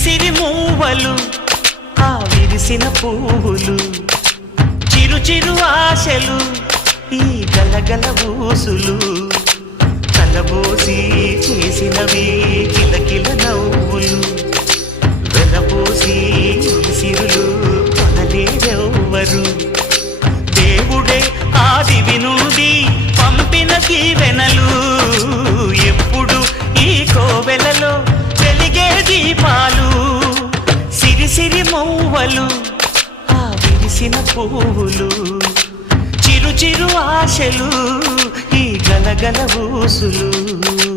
సిరి మూవలు ఆ విరిసిన పువ్వులు చిరు చిరు ఆశలు ఈ గలగల ఊసులు కలబోసి చేసినవి కిలకిల నవ్వులు వెలబోసి సిరులు కొనలేరెవ్వరు దేవుడే ఆదివి నుండి పంపిన దీవెనలు ఎప్పుడు ఈ కోవెలలో వెలిగే దీపాలు సిరి సిరి మౌవలు ఆ విరిసిన పువ్వులు చిరు చిరు ఆశలు ఈ గలగల ఊసులు